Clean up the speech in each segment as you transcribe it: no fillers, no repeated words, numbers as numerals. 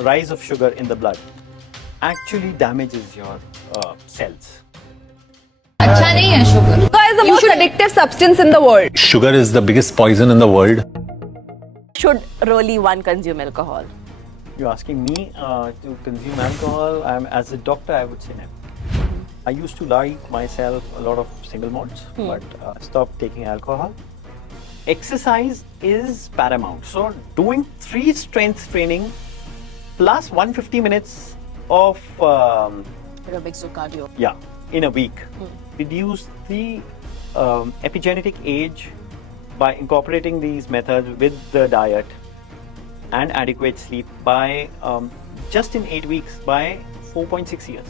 rise of sugar in the blood actually damages your cells. अच्छा नहीं है sugar. Sugar is the most addictive substance in the world. Sugar is the biggest poison in the world. Should really one consume alcohol? You're asking me to consume alcohol. As a doctor, I would say never. I used to like myself a lot of single malts, but stopped taking alcohol. Exercise is paramount. So doing 3 strength training plus 150 minutes of Aerobics or cardio. in a week reduce the epigenetic age by incorporating these methods with the diet and adequate sleep by just in 8 weeks by 4.6 years.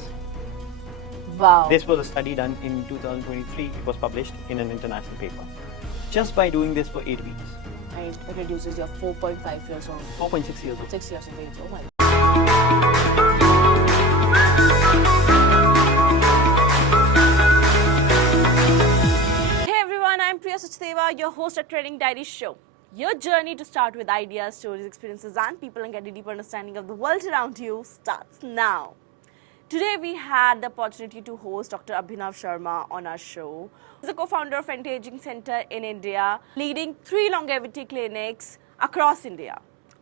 Wow. This was a study done in 2023. It was published in an international paper. Just by doing this for 8 weeks. And it reduces your 4.5 years old. 4.6 years old. 6 years of age. Oh my. Hey everyone, I'm Priya Sachdeva, your host at Training Diary Show. Your journey to start with ideas, stories, experiences, and people and get a deeper understanding of the world around you starts now. Today we had the opportunity to host Dr. Abhinav Sharma on our show. He's the co-founder of Anti-Aging Center in India, leading 3 longevity clinics across India.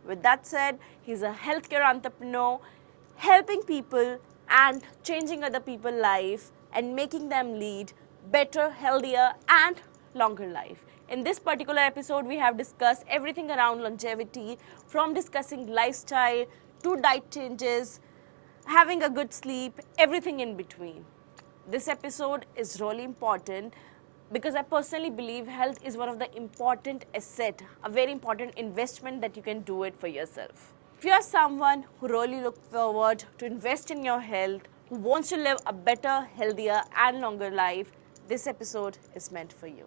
With that said, he's a healthcare entrepreneur, helping people and changing other people's life and making them lead better, healthier and longer life. In this particular episode, we have discussed everything around longevity, from discussing lifestyle to diet changes, having a good sleep, everything in between. This episode is really important because I personally believe health is one of the important asset, a very important investment that you can do it for yourself. If you are someone who really look forward to invest in your health, who wants to live a better, healthier and longer life, this episode is meant for you.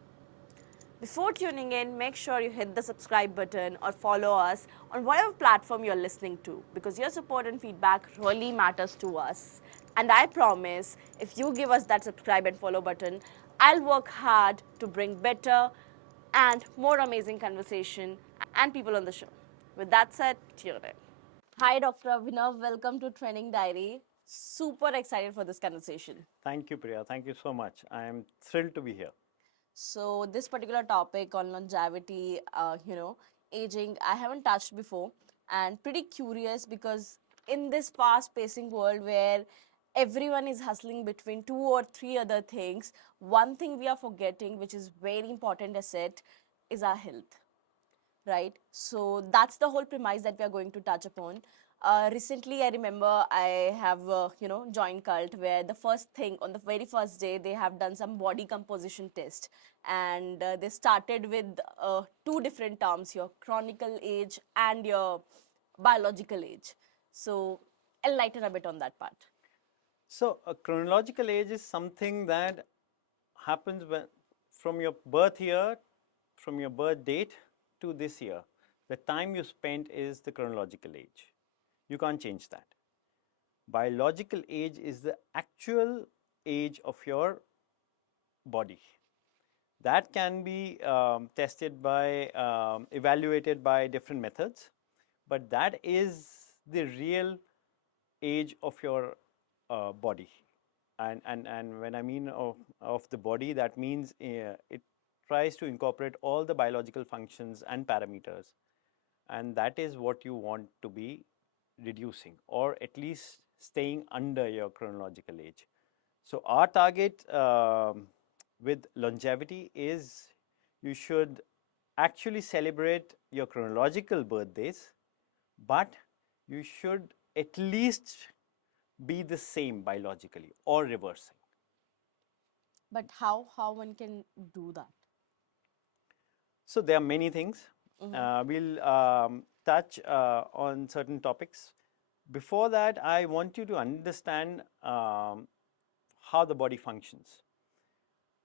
Before tuning in, make sure you hit the subscribe button or follow us on whatever platform you're listening to, because your support and feedback really matters to us. And I promise, if you give us that subscribe and follow button, I'll work hard to bring better and more amazing conversation and people on the show. With that said, tune in. Hi, Dr. Abhinav. Welcome to Training Diary. Super excited for this conversation. Thank you, Priya. Thank you so much. I am thrilled to be here. So this particular topic on longevity, aging, I haven't touched before, and pretty curious because in this fast-pacing world where everyone is hustling between 2 or 3 other things, one thing we are forgetting, which is very important asset, is our health. Right? So that's the whole premise that we are going to touch upon. Recently, I remember I have, joined cult where the first thing on the very first day they have done some body composition test, and they started with 2 different terms: your chronicle age and your biological age. So enlighten a bit on that part. So a chronological age is something that happens from your birth year, from your birth date to this year. The time you spent is the chronological age. You can't change that. Biological age is the actual age of your body. That can be tested by, evaluated by different methods, but that is the real age of your body. And when I mean of the body, that means it tries to incorporate all the biological functions and parameters, and that is what you want to be reducing, or at least staying under your chronological age. So our target with longevity is you should actually celebrate your chronological birthdays, but you should at least be the same biologically or reversing. But how one can do that? So there are many things. We'll touch on certain topics. Before that, I want you to understand how the body functions.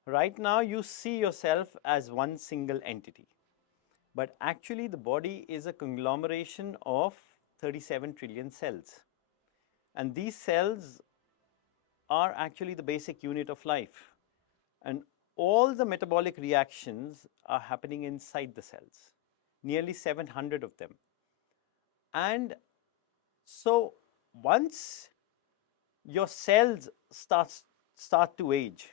Right now, you see yourself as one single entity, but actually the body is a conglomeration of 37 trillion cells. And these cells are actually the basic unit of life. And all the metabolic reactions are happening inside the cells, nearly 700 of them. And So once your cells start to age,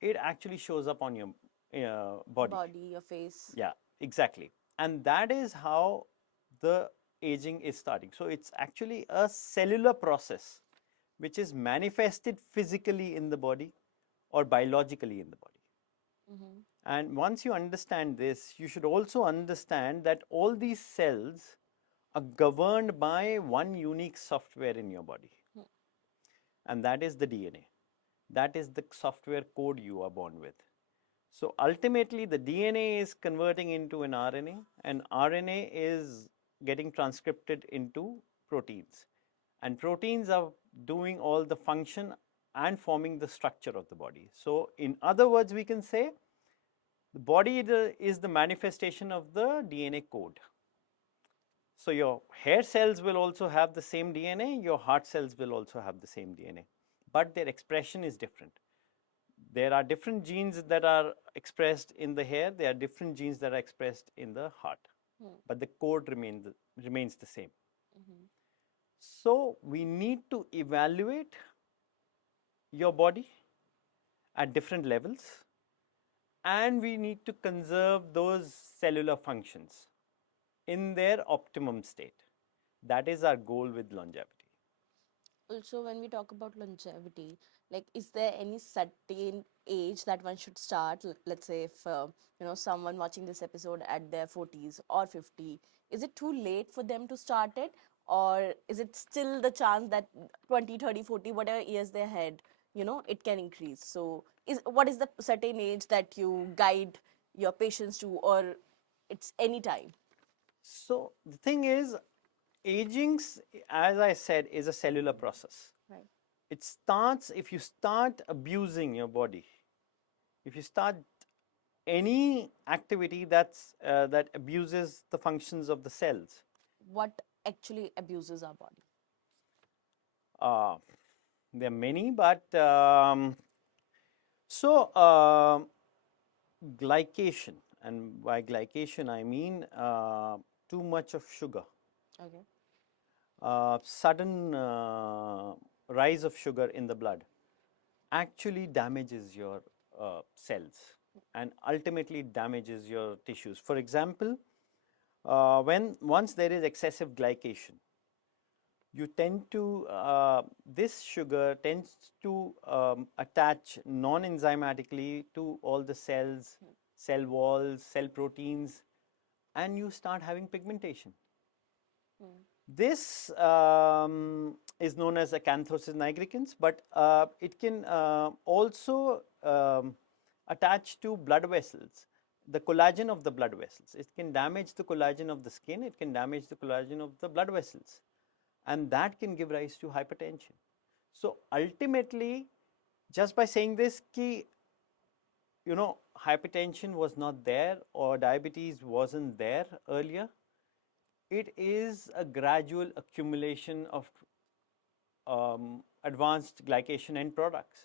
it actually shows up on your body. Body, your face. Yeah, exactly. And that is how the aging is starting. So it's actually a cellular process which is manifested physically in the body or biologically in the body. And once you understand this, you should also understand that all these cells are governed by one unique software in your body, and that is the DNA. That is the software code you are born with. So ultimately, the DNA is converting into an RNA, and RNA is getting transcripted into proteins. And proteins are doing all the function and forming the structure of the body. So, in other words, we can say the body is the manifestation of the DNA code. So, your hair cells will also have the same DNA, your heart cells will also have the same DNA, but their expression is different. There are different genes that are expressed in the hair, there are different genes that are expressed in the heart, but the code remains the same. So, we need to evaluate your body at different levels, and we need to conserve those cellular functions in their optimum state. That is our goal with longevity. Also, when we talk about longevity, like, is there any certain age that one should start? Let's say if someone watching this episode at their 40s or 50, is it too late for them to start it, or is it still the chance that 20, 30, 40, whatever years they had, it can increase? So what is the certain age that you guide your patients to, or it's any time? So, the thing is, aging, as I said, is a cellular process. Right. It starts if you start abusing your body, if you start any activity that abuses the functions of the cells. What actually abuses our body? Uh, there are many, but so glycation, and by glycation I mean too much of sugar, Okay. sudden rise of sugar in the blood actually damages your cells and ultimately damages your tissues. For example, when once there is excessive glycation, you tend to this sugar tends to attach non-enzymatically to all the cells, cell walls, cell proteins, and you start having pigmentation. This is known as acanthosis nigricans, but it can also attach to blood vessels, the collagen of the blood vessels. It can damage the collagen of the skin, it can damage the collagen of the blood vessels, and that can give rise to hypertension. So ultimately, just by saying this, hypertension was not there or diabetes wasn't there earlier, it is a gradual accumulation of advanced glycation end products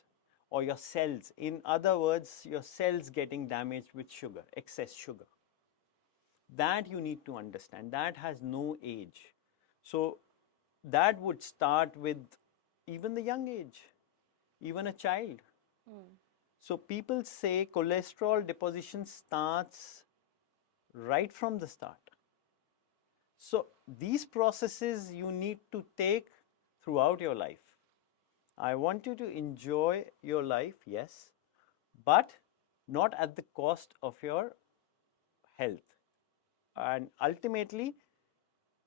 or your cells. In other words, your cells getting damaged with sugar, excess sugar. That you need to understand. That has no age. So that would start with even the young age, even a child. So people say cholesterol deposition starts right from the start. So these processes you need to take throughout your life. I want you to enjoy your life, yes, but not at the cost of your health. And ultimately,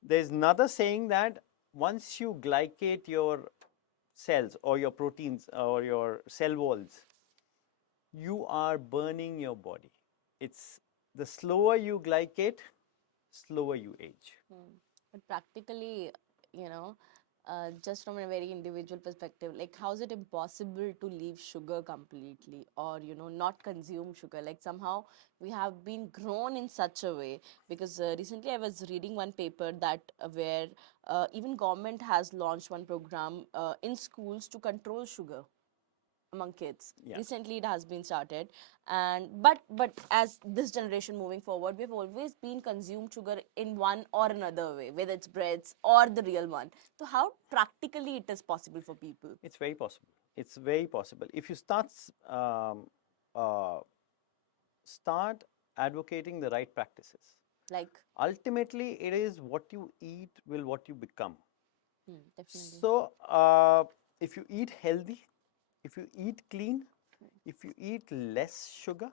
there's another saying that once you glycate your cells or your proteins or your cell walls, you are burning your body. It's the slower you glycate, slower you age. But practically, just from a very individual perspective, like, how is it impossible to leave sugar completely, or not consume sugar? Like, somehow we have been grown in such a way, because recently I was reading one paper that where even government has launched one program in schools to control sugar. among kids. Yeah. Recently, it has been started, and but as this generation moving forward, we've always been consumed sugar in one or another way, whether it's breads or the real one. So, how practically it is possible for people? It's very possible. It's very possible. If you uh, start advocating the right practices, Like, ultimately it is what you eat will what you become. definitely. So if you eat healthy, if you eat clean, if you eat less sugar,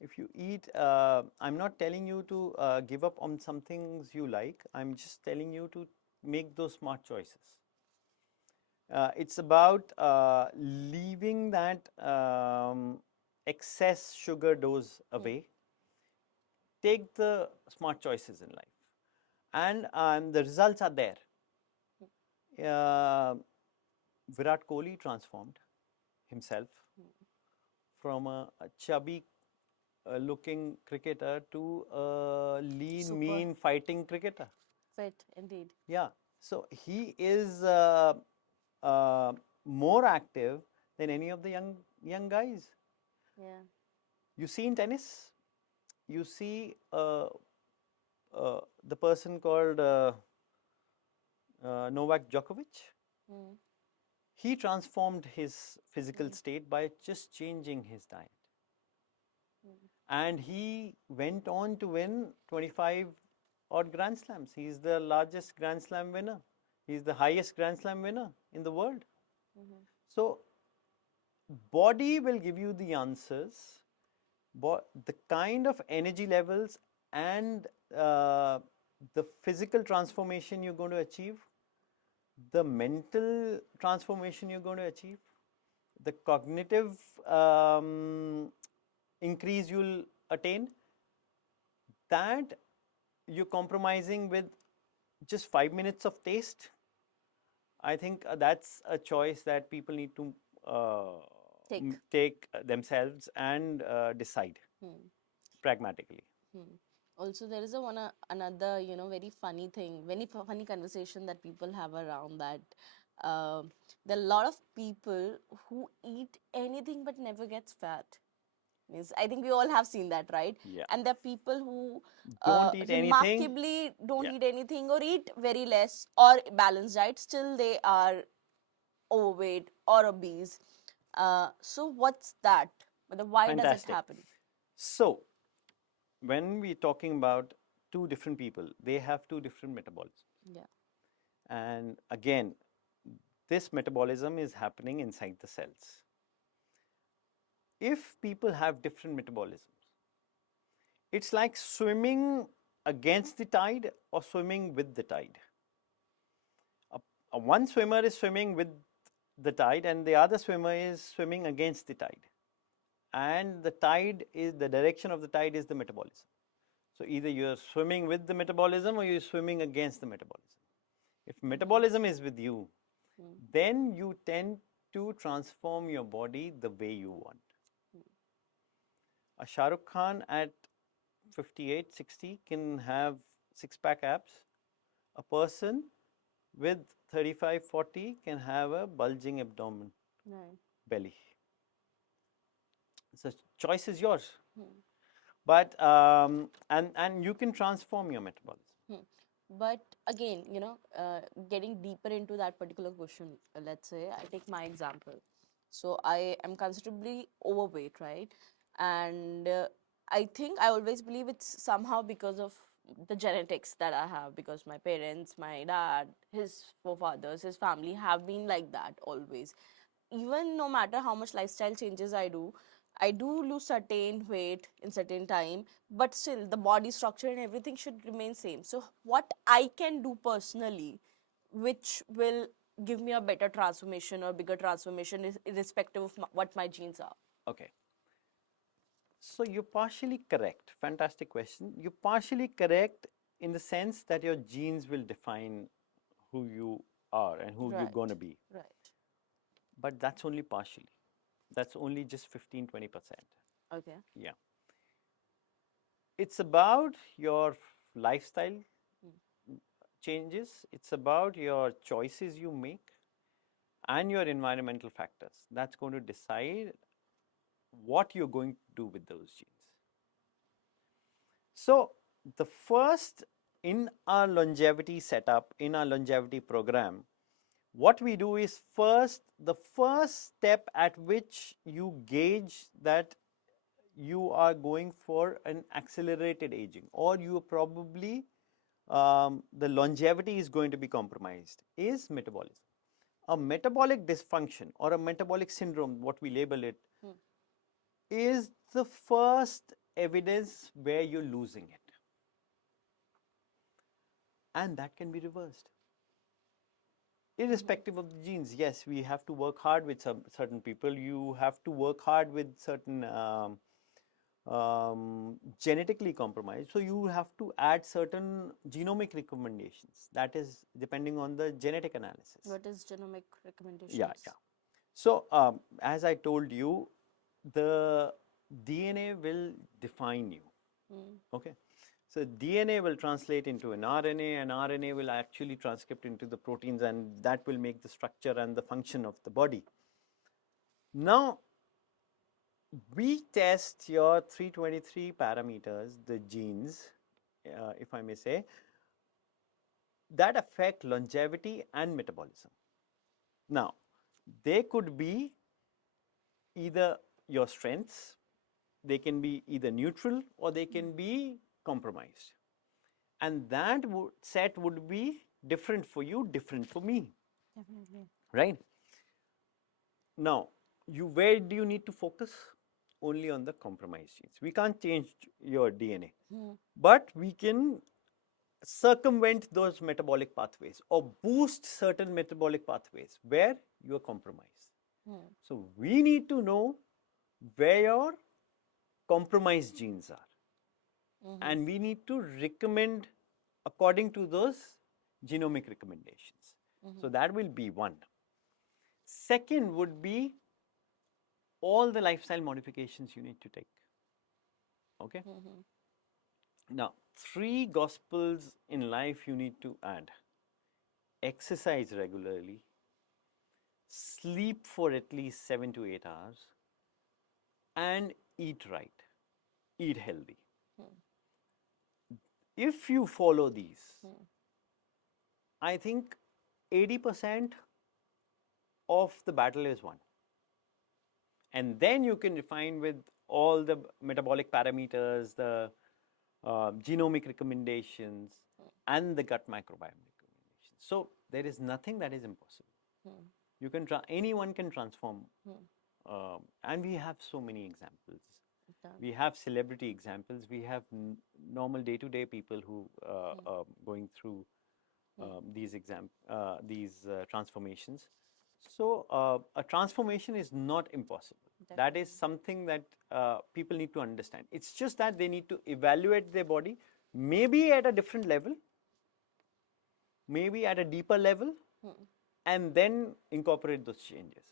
if you eat, I'm not telling you to give up on some things you like, I'm just telling you to make those smart choices. It's about leaving that excess sugar dose away. Take the smart choices in life, and the results are there. Uh, Virat Kohli transformed himself from a chubby looking cricketer to a lean, Super mean, fighting cricketer. fit, indeed. Yeah. So he is more active than any of the young guys. Yeah. You see in tennis, you see the person called Novak Djokovic. Mm. He transformed his physical state by just changing his diet. And he went on to win 25 odd Grand Slams. He's the largest Grand Slam winner. He's the highest Grand Slam winner in the world. So, body will give you the answers, the kind of energy levels and the physical transformation you're going to achieve, the mental transformation you're going to achieve, the cognitive increase you'll attain, that you're compromising with just 5 minutes of taste. I think that's a choice that people need to take themselves and decide pragmatically. Also, there is a another, very funny thing, very funny conversation that people have around that. There are a lot of people who eat anything but never gets fat. Means I think we all have seen that, right? Yeah. And there are people who Don't eat anything. remarkably don't Yeah. eat anything or eat very less or balanced diet. Still, they are overweight or obese. So what's that? But why does it Fantastic. happen? So, when we're talking about two different people, they have two different metabolisms. Yeah. And again, this metabolism is happening inside the cells. If people have different metabolisms, it's like swimming against the tide or swimming with the tide. One swimmer is swimming with the tide and the other swimmer is swimming against the tide. And the tide is, the direction of the tide is the metabolism. So either you're swimming with the metabolism or you're swimming against the metabolism. If metabolism is with you, then you tend to transform your body the way you want. A Shah Rukh Khan at 58, 60 can have six-pack abs. A person with 35, 40 can have a bulging abdomen, Right. belly. So choice is yours. But and you can transform your metabolism. But again, getting deeper into that particular question, let's say I take my example. So I am considerably overweight, right? And I think I always believe it's somehow because of the genetics that I have, because my parents, my dad, his forefathers, his family have been like that always. Even no matter how much lifestyle changes I do lose certain weight in certain time, but still the body structure and everything should remain same. So what I can do personally, which will give me a better transformation or bigger transformation, irrespective of what my genes are. Okay. So you're partially correct. Fantastic question. You're partially correct in the sense that your genes will define who you are and who you're Right. going to be. Right. But that's only partially. That's only just 15, 20%. Okay. Yeah. It's about your lifestyle changes. It's about your choices you make. and your environmental factors. That's going to decide what you're going to do with those genes. So, the first in our longevity setup, in our longevity program, what we do is the first step at which you gauge that you are going for an accelerated aging, or you probably the longevity is going to be compromised, is metabolism. A metabolic dysfunction or a metabolic syndrome, what we label it, is the first evidence where you're losing it. And that can be reversed. Irrespective of the genes, yes, we have to work hard with certain people. You have to work hard with certain genetically compromised. So you have to add certain genomic recommendations. That is depending on the genetic analysis. What is genomic recommendations? Yeah. So as I told you, the DNA will define you. Okay. So DNA will translate into an RNA, and RNA will actually transcript into the proteins, and that will make the structure and the function of the body. Now, we test your 323 parameters, the genes, if I may say, that affect longevity and metabolism. Now, they could be either your strengths, they can be either neutral, or they can be compromised. And that set would be different for you, different for me. Definitely. Right? Now, where do you need to focus? Only on the compromised genes. We can't change your DNA, but we can circumvent those metabolic pathways or boost certain metabolic pathways where you are compromised. So we need to know where your compromised genes are, and we need to recommend according to those genomic recommendations. So that will be one. Second would be all the lifestyle modifications you need to take. Okay. Now, 3 gospels in life you need to add: exercise regularly, sleep for at least 7 to 8 hours, and eat right, eat healthy. If you follow these, I think 80% of the battle is won. And then you can refine with all the metabolic parameters, the genomic recommendations, and the gut microbiome recommendations. So there is nothing that is impossible. You can anyone can transform, and we have so many examples. We have celebrity examples. We have normal day-to-day people who are going through these transformations. So a transformation is not impossible. That is something that people need to understand. It's just that they need to evaluate their body, maybe at a different level, maybe at a deeper level, and then incorporate those changes.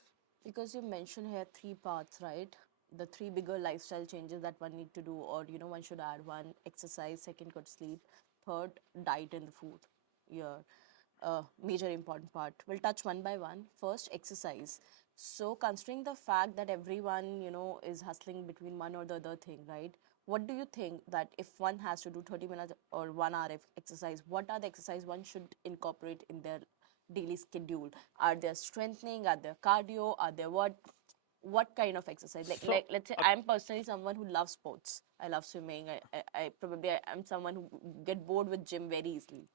Because you mentioned here 3 parts, right? The 3 bigger lifestyle changes that one need to do, or one should add: 1, exercise; 2, good sleep; 3rd, diet and the food. Yeah, major important part. We'll touch one by one. First, exercise. So, considering the fact that everyone is hustling between one or the other thing, right? What do you think that if one has to do 30 minutes or 1 hour exercise, what are the exercise one should incorporate in their daily schedule? Are there strengthening? Are there cardio? Are there what kind of exercise? Like let's say I'm personally someone who loves sports. I love swimming. I'm someone who get bored with gym very easily.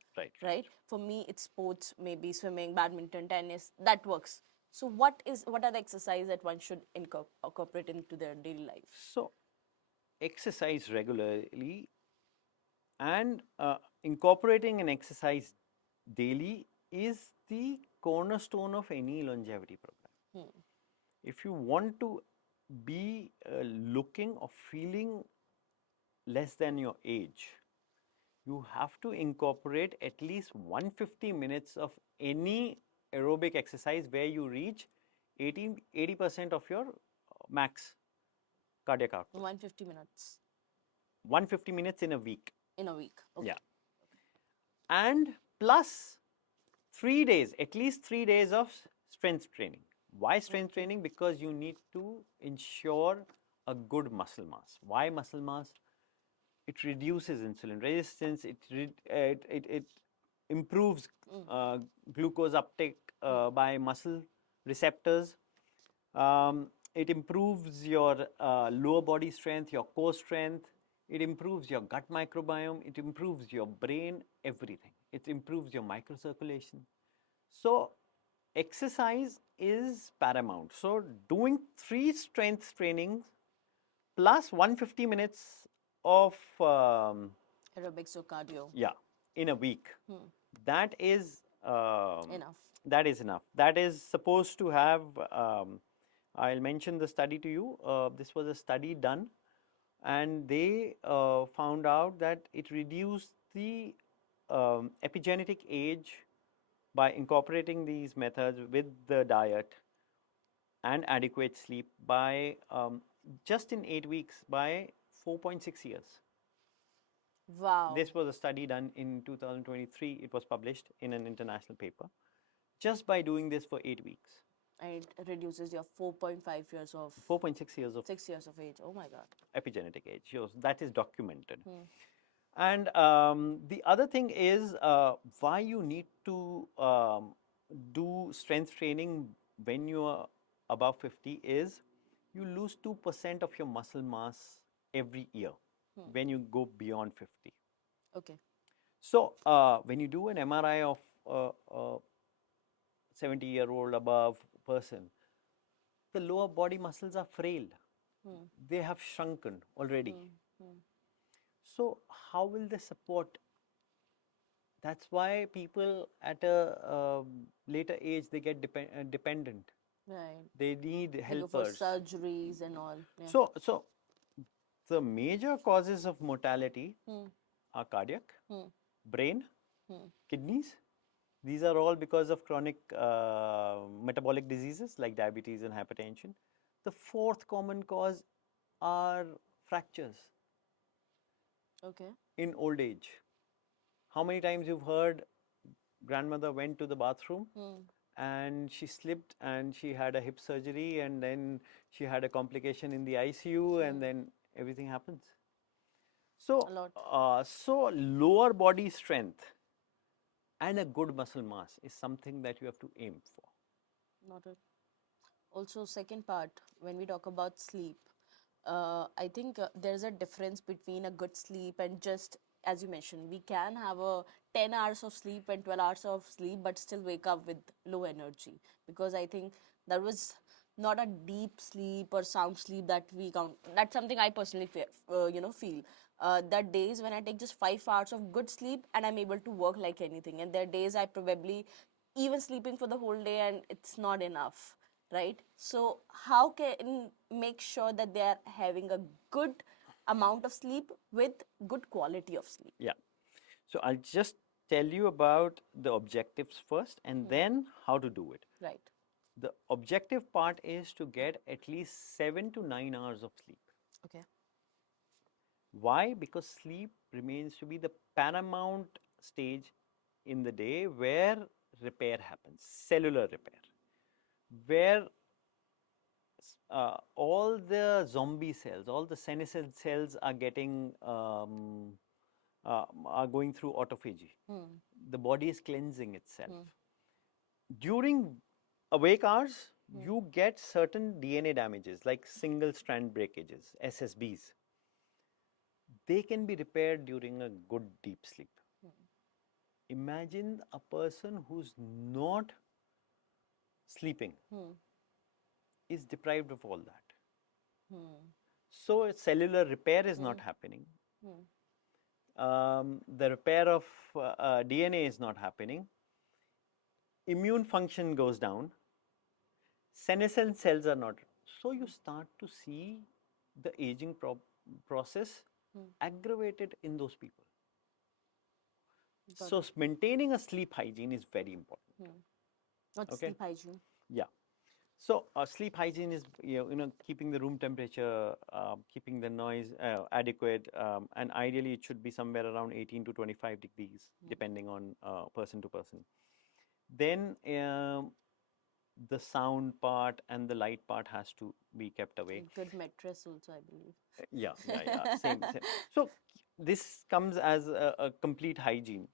Right. For me, it's sports, maybe swimming, badminton, tennis. That works. So what are the exercise that one should incorporate into their daily life? So exercise regularly, and incorporating an exercise daily is the cornerstone of any longevity program. If you want to be looking or feeling less than your age, you have to incorporate at least 150 minutes of any aerobic exercise where you reach 80% of your max cardiac output. 150 minutes. 150 minutes in a week. In a week. Okay. Yeah. And plus 3 days, at least 3 days of strength training. Why strength training? Because you need to ensure a good muscle mass. Why muscle mass? It reduces insulin resistance. It improves glucose uptake by muscle receptors. It improves your lower body strength, your core strength. It improves your gut microbiome. It improves your brain, everything. It improves your microcirculation. So, exercise is paramount. So, doing 3 strength trainings plus 150 minutes of Aerobics or cardio. yeah, in a week. That is Enough. That is enough. That is supposed to have. I'll mention the study to you. This was a study done, and they found out that it reduced the epigenetic age by incorporating these methods with the diet and adequate sleep by just in 8 weeks by 4.6 years. Wow. This was a study done in 2023. It was published in an international paper just by doing this for 8 weeks. And it reduces your 4.5 years of 4.6 years of 6 years of age. Oh my God. epigenetic age. Shows that is documented. And the other thing is why you need to do strength training when you are above 50 is you lose 2% of your muscle mass every year when you go beyond 50. Okay. So when you do an MRI of a 70-year-old above person, the lower body muscles are frail. They have shrunken already. So how will they support? That's why people at a later age they get dependent. Right. They need They go for helpers. surgeries and all. Yeah. So the major causes of mortality are cardiac, brain, kidneys. These are all because of chronic metabolic diseases like diabetes and hypertension. The fourth common cause are fractures Okay. in old age. How many times you've heard grandmother went to the bathroom and she slipped and she had a hip surgery and then she had a complication in the ICU and then everything happens. So, A lot. so lower body strength and a good muscle mass is something that you have to aim for. Noted. Also, second part, when we talk about sleep, I think there's a difference between a good sleep and just, as you mentioned, we can have a 10 hours of sleep and 12 hours of sleep, but still wake up with low energy. Because I think that was not a deep sleep or sound sleep that we count. That's something I personally feel. That days when I take just 5 hours of good sleep and I'm able to work like anything. And there are days I probably even sleeping for the whole day and it's not enough, right? So how can make sure that they are having a good amount of sleep with good quality of sleep? Yeah. So I'll just tell you about the objectives first and then how to do it. Right. The objective part is to get at least 7 to 9 hours of sleep. Okay. Why? Because sleep remains to be the paramount stage in the day where repair happens, cellular repair, where all the zombie cells, all the senescent cells are getting are going through autophagy. The body is cleansing itself. During awake hours, you get certain DNA damages like single strand breakages, SSBs. They can be repaired during a good deep sleep. Imagine a person who's not sleeping is deprived of all that. So cellular repair is not happening. The repair of DNA is not happening. Immune function goes down. Senescent cells are not. So you start to see the aging process aggravated in those people. So maintaining a sleep hygiene is very important. Not Okay. sleep hygiene. Yeah. So sleep hygiene is keeping the room temperature, keeping the noise adequate, and ideally it should be somewhere around 18 to 25 degrees, depending on person to person. Then the sound part and the light part has to be kept away. Good mattress also, I believe. Yeah, same. So this comes as a complete hygiene.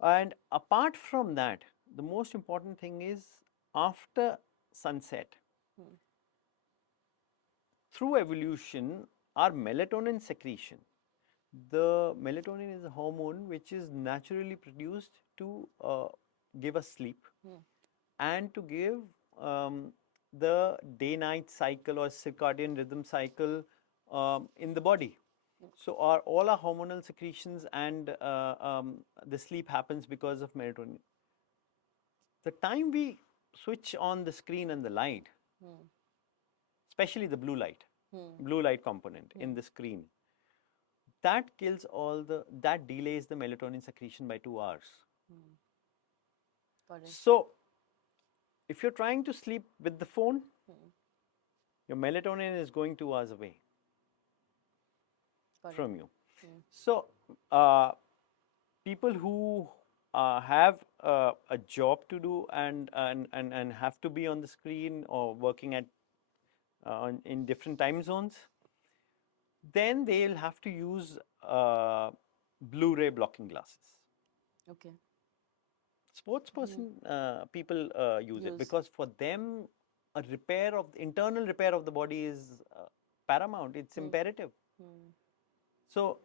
And apart from that, the most important thing is after sunset, through evolution, our melatonin secretion. The melatonin is a hormone which is naturally produced to give us sleep and to give the day-night cycle or circadian rhythm cycle in the body. So all our hormonal secretions and the sleep happens because of melatonin. The time we switch on the screen and the light, especially the blue light component in the screen, that kills that delays the melatonin secretion by 2 hours. Got it. So if you're trying to sleep with the phone, your melatonin is going 2 hours away Got from it. you. So people who have a job to do and have to be on the screen or working at in different time zones, then they'll have to use Blu-ray blocking glasses. Okay. Sports person people use it Use. because for them a repair of the internal repair of the body is paramount. It's imperative. So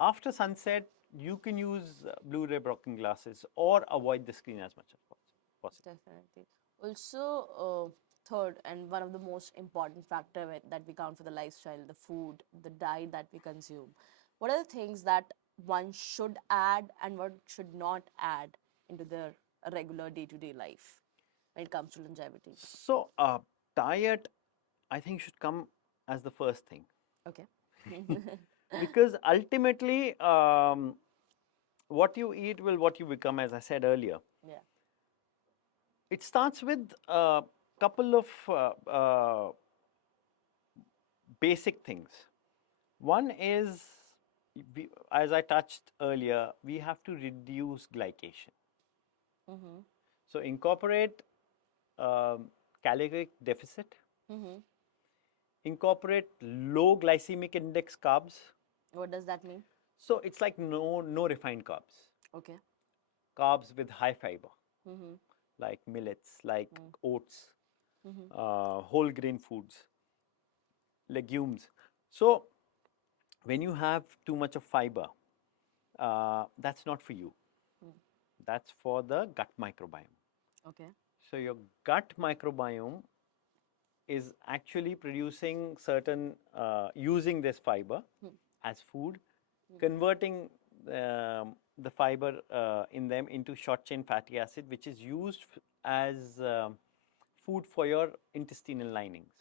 after sunset, you can use Blu-ray blocking glasses or avoid the screen as much as possible. Definitely. Also, third and one of the most important factor that we count for the lifestyle, the food, the diet that we consume. What are the things that one should add and what should not add into their regular day-to-day life when it comes to longevity? So diet, I think, should come as the first thing Okay. because ultimately what you eat will what you become, as I said earlier. Yeah. It starts with a couple of basic things. One is, as I touched earlier, we have to reduce glycation. So incorporate caloric deficit, incorporate low glycemic index carbs. What does that mean? So it's like no refined carbs, Okay. carbs with high fiber, like millets, like oats, whole grain foods, legumes. So when you have too much of fiber, that's not for you. That's for the gut microbiome. Okay. So your gut microbiome is actually producing certain, using this fiber as food, converting the fiber in them into short chain fatty acid, which is used as food for your intestinal linings.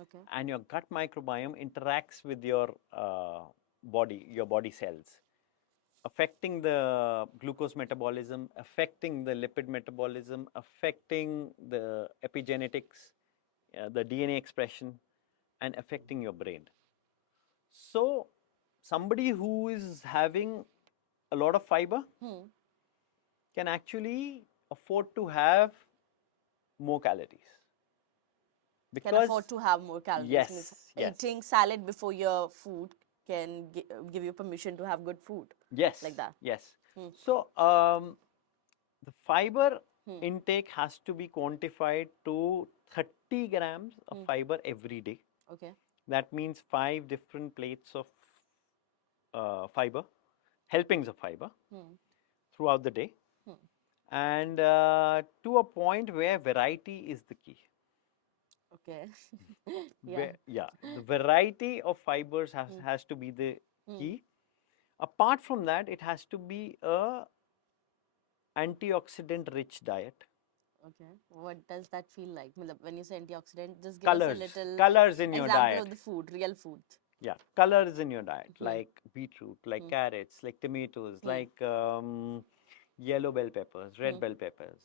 Okay. And your gut microbiome interacts with your body cells, affecting the glucose metabolism, affecting the lipid metabolism, affecting the epigenetics, the DNA expression, and affecting your brain. So somebody who is having a lot of fiber can actually afford to have more calories. Can afford to have more calories. Means Yes. eating salad before your food can give you permission to have good food. Yes. Like that. Yes. So the fiber intake has to be quantified to 30 grams of fiber every day. Okay. That means 5 different plates of fiber, helpings of fiber throughout the day. And to a point where variety is the key. Okay. Yeah. The variety of fibers has to be the key. Apart from that, it has to be a antioxidant rich diet. Okay. What does that feel like? When you say antioxidant, just give us a Colors, little colors in your example diet. of the food, real food. Yeah, colors in your diet, like beetroot, like carrots, like tomatoes, like yellow bell peppers, red bell peppers,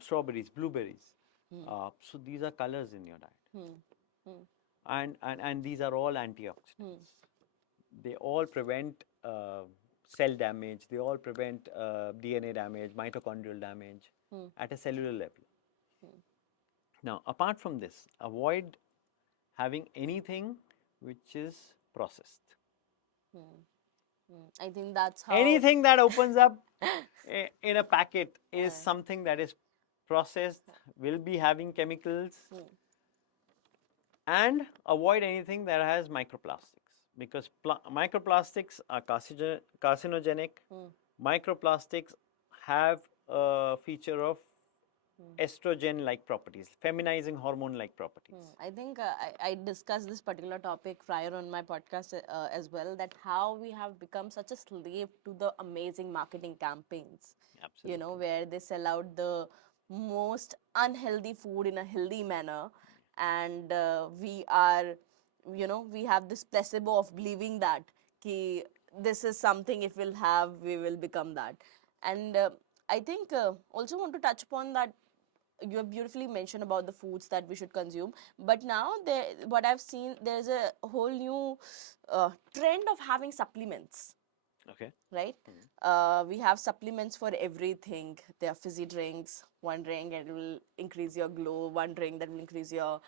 strawberries, blueberries. So these are colors in your diet. And these are all antioxidants. They all prevent cell damage, they all prevent DNA damage, mitochondrial damage at a cellular level. Now, apart from this, avoid having anything which is processed. I think that's how. Anything that opens up in a packet is something that is processed, will be having chemicals, and avoid anything that has microplastics, because microplastics are carcinogenic. Microplastics have a feature of estrogen like properties, feminizing hormone like properties. I think I discussed this particular topic prior on my podcast as well, that how we have become such a slave to the amazing marketing campaigns. Absolutely. You know, where they sell out the most unhealthy food in a healthy manner, and we are, you know, we have this placebo of believing that ki this is something, if we'll have, we will become that. And I think also want to touch upon that. You have beautifully mentioned about the foods that we should consume, but now there, what I've seen, there's a whole new trend of having supplements. Okay. Right? We have supplements for everything. There are fizzy drinks. One drink and it will increase your glow. One drink that will increase your,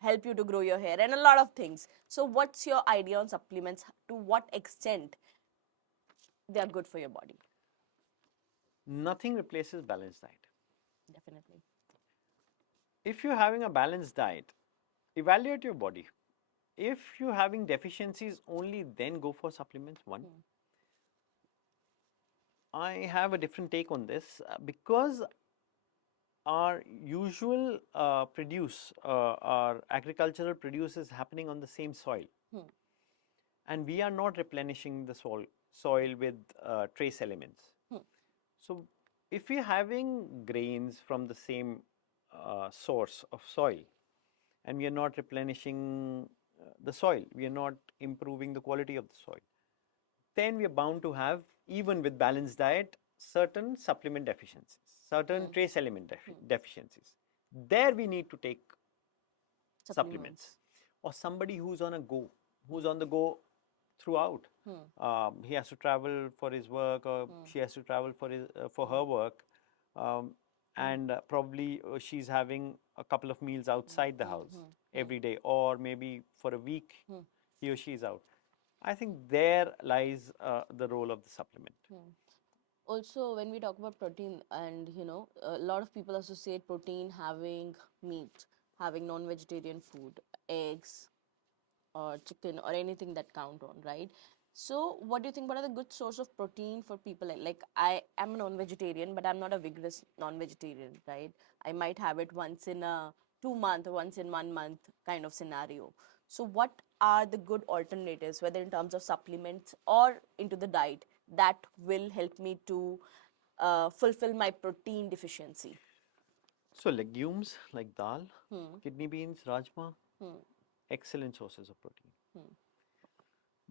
help you to grow your hair, and a lot of things. So, what's your idea on supplements? To what extent they are good for your body? Nothing replaces balanced diet. Definitely. If you're having a balanced diet, evaluate your body. If you're having deficiencies, only then go for supplements. One. I have a different take on this because our usual our agricultural produce is happening on the same soil. And we are not replenishing the soil with trace elements. So, if we are having grains from the same source of soil and we are not replenishing the soil, we are not improving the quality of the soil, then we are bound to have, even with balanced diet, certain supplement deficiencies, certain trace element deficiencies. There we need to take supplements. Or somebody who's on the go throughout. He has to travel for his work, or she has to travel for her work, and probably she's having a couple of meals outside the house every day, or maybe for a week he or she is out. I think there lies the role of the supplement. Also, when we talk about protein, and you know, a lot of people associate protein having meat, having non-vegetarian food, eggs, or chicken, or anything that count on, right? So, what do you think? What are the good source of protein for people? Like I am a non-vegetarian, but I'm not a vigorous non-vegetarian, right? I might have it once in a 2 month or once in 1 month kind of scenario. So, what are the good alternatives, whether in terms of supplements or into the diet, that will help me to fulfill my protein deficiency? So, legumes like dal, kidney beans, rajma, excellent sources of protein.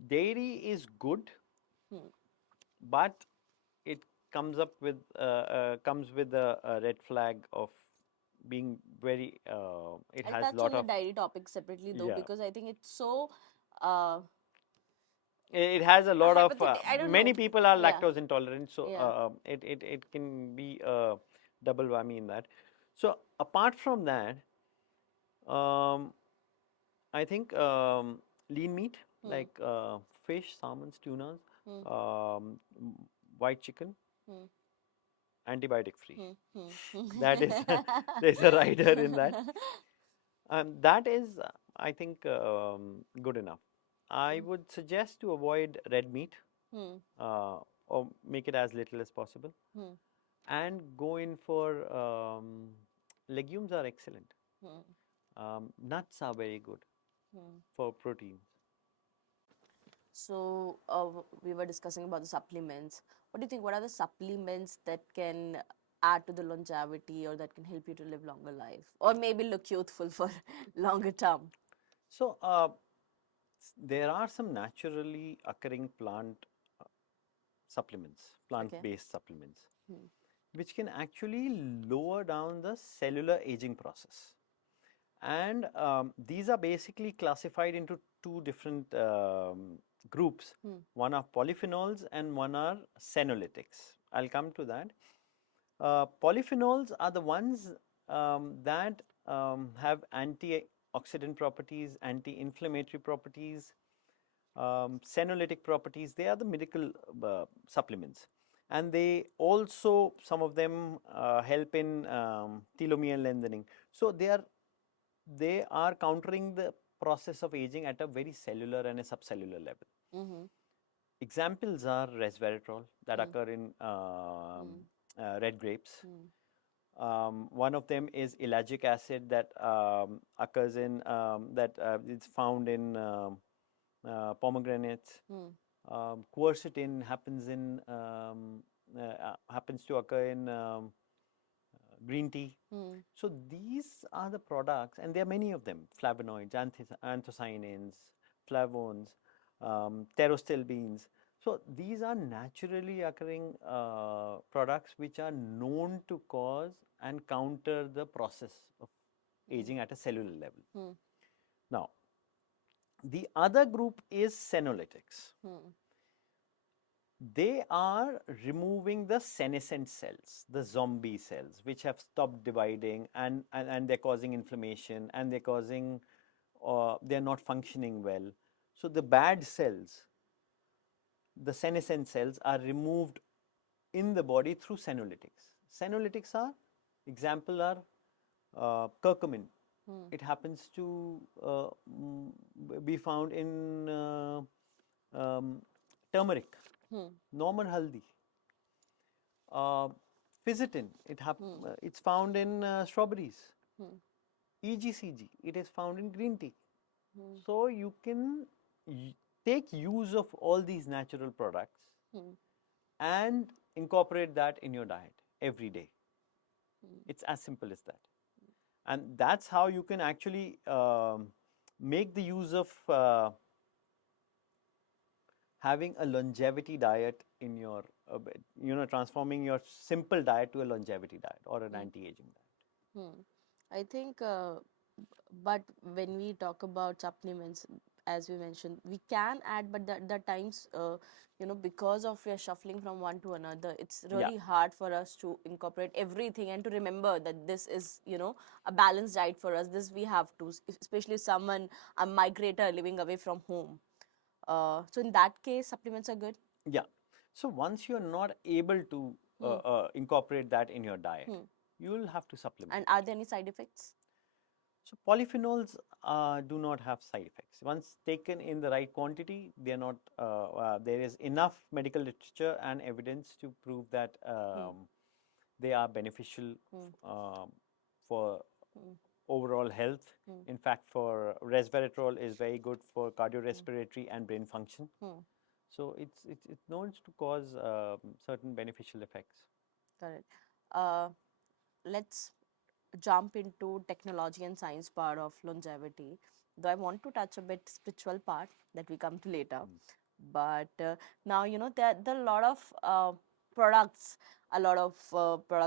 Dairy is good, but it comes with a red flag of being very. It I'll has touch lot on the of. dairy topic separately though, Yeah. because I think it's so. Uh, It has a lot of. I don't Many know. people are Yeah. lactose intolerant, so Yeah. it can be a double whammy in that. So apart from that, um, I think lean meat like fish, salmons, tunas, um, white chicken, antibiotic free. That is, there's a rider in that. That is, I think, good enough. I would suggest to avoid red meat or make it as little as possible, and go in for legumes are excellent. Nuts are very good for protein. So we were discussing about the supplements. What do you think? What are the supplements that can add to the longevity, or that can help you to live longer life, or maybe look youthful for longer term? So there are some naturally occurring supplements, plant-based supplements, which can actually lower down the cellular aging process. And these are basically classified into two different groups. One are polyphenols and one are senolytics. I'll come to that. Polyphenols are the ones that have antioxidant properties, anti-inflammatory properties, senolytic properties. They are the medical supplements, and they also, some of them help in telomere lengthening. So they are countering the process of aging at a very cellular and a subcellular level. Examples are resveratrol that occur in red grapes. One of them is ellagic acid that occurs in it's found in pomegranates. Quercetin happens to occur in green tea. So these are the products, and there are many of them: flavonoids, anthocyanins, flavones, pterostilbenes. So these are naturally occurring products which are known to cause and counter the process of aging at a cellular level. Now, the other group is senolytics. They are removing the senescent cells, the zombie cells, which have stopped dividing, and they're causing inflammation, and they're not functioning well. So the bad cells, the senescent cells, are removed in the body through senolytics. Senolytics example are curcumin. It happens to be found in turmeric, normal haldi. Fisetin, it's found in strawberries. EGCG, it is found in green tea. So you can take use of all these natural products and incorporate that in your diet every day. It's as simple as that. And that's how you can actually make the use of having a longevity diet in your, transforming your simple diet to a longevity diet or an anti-aging diet. I think, but when we talk about supplements, as we mentioned, we can add, but the times, because of we are shuffling from one to another, it's really hard for us to incorporate everything and to remember that this is, a balanced diet for us. This we have to, especially someone, a migrator living away from home. So in that case, supplements are good. Yeah. So once you're not able to incorporate that in your diet, you will have to supplement. And are there any side effects? So polyphenols do not have side effects. Once taken in the right quantity, they are not. There is enough medical literature and evidence to prove that they are beneficial for overall health. In fact, for resveratrol is very good for cardiorespiratory and brain function. So it's known to cause certain beneficial effects. Correct. Let's jump into technology and science part of longevity. Though I want to touch a bit spiritual part that we come to later. But now, there are a lot of products,